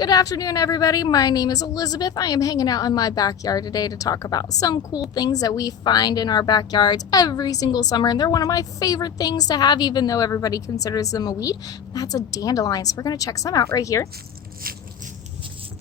Good afternoon, everybody. My name is Elizabeth. I am hanging out in my backyard today to talk about some cool things that we find in our backyards every single summer, and they're one of my favorite things to have, even though everybody considers them a weed. That's a dandelion, so we're going to check some out right here.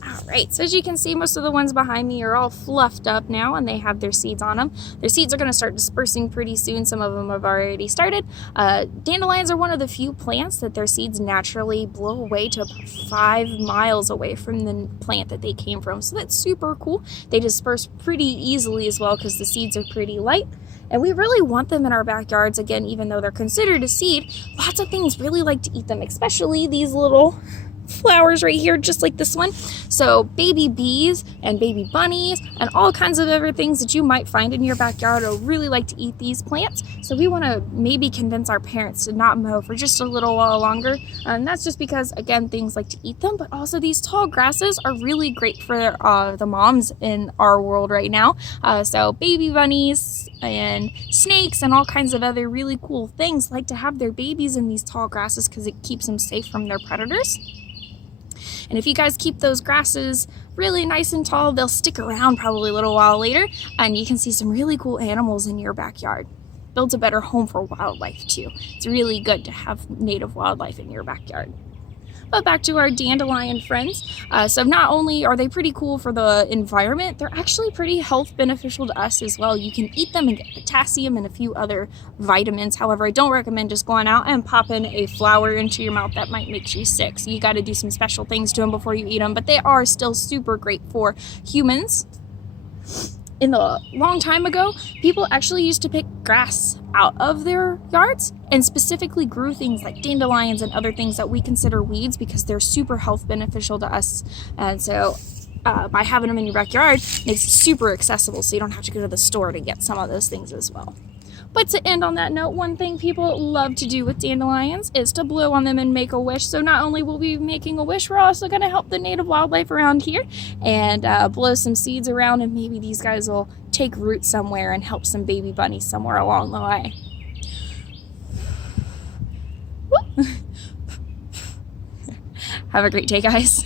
Alright, so as you can see, most of the ones behind me are all fluffed up now and they have their seeds on them. Their seeds are going to start dispersing pretty soon. Some of them have already started. Dandelions are one of the few plants that their seeds naturally blow away to about 5 miles away from the plant that they came from. So that's super cool. They disperse pretty easily as well because the seeds are pretty light. And we really want them in our backyards, again, even though they're considered a seed. Lots of things really like to eat them, especially these little flowers right here, just like this one. So baby bees and baby bunnies and all kinds of other things that you might find in your backyard will really like to eat these plants. So we want to maybe convince our parents to not mow for just a little while longer. And that's just because, again, things like to eat them, but also these tall grasses are really great for the moms in our world right now. So baby bunnies and snakes and all kinds of other really cool things like to have their babies in these tall grasses because it keeps them safe from their predators. And if you guys keep those grasses really nice and tall, they'll stick around probably a little while later, and you can see some really cool animals in your backyard. Builds a better home for wildlife too. It's really good to have native wildlife in your backyard. But back to our dandelion friends. So not only are they pretty cool for the environment, they're actually pretty health beneficial to us as well. You can eat them and get potassium and a few other vitamins. However, I don't recommend just going out and popping a flower into your mouth. That might make you sick. So you got to do some special things to them before you eat them. But they are still super great for humans. In the long time ago, people actually used to pick grass out of their yards and specifically grew things like dandelions and other things that we consider weeds because they're super health beneficial to us. And so by having them in your backyard makes it super accessible, so you don't have to go to the store to get some of those things as well. But to end on that note, one thing people love to do with dandelions is to blow on them and make a wish. So not only will we be making a wish, we're also going to help the native wildlife around here and blow some seeds around, and maybe these guys will take root somewhere and help some baby bunnies somewhere along the way. Have a great day, guys.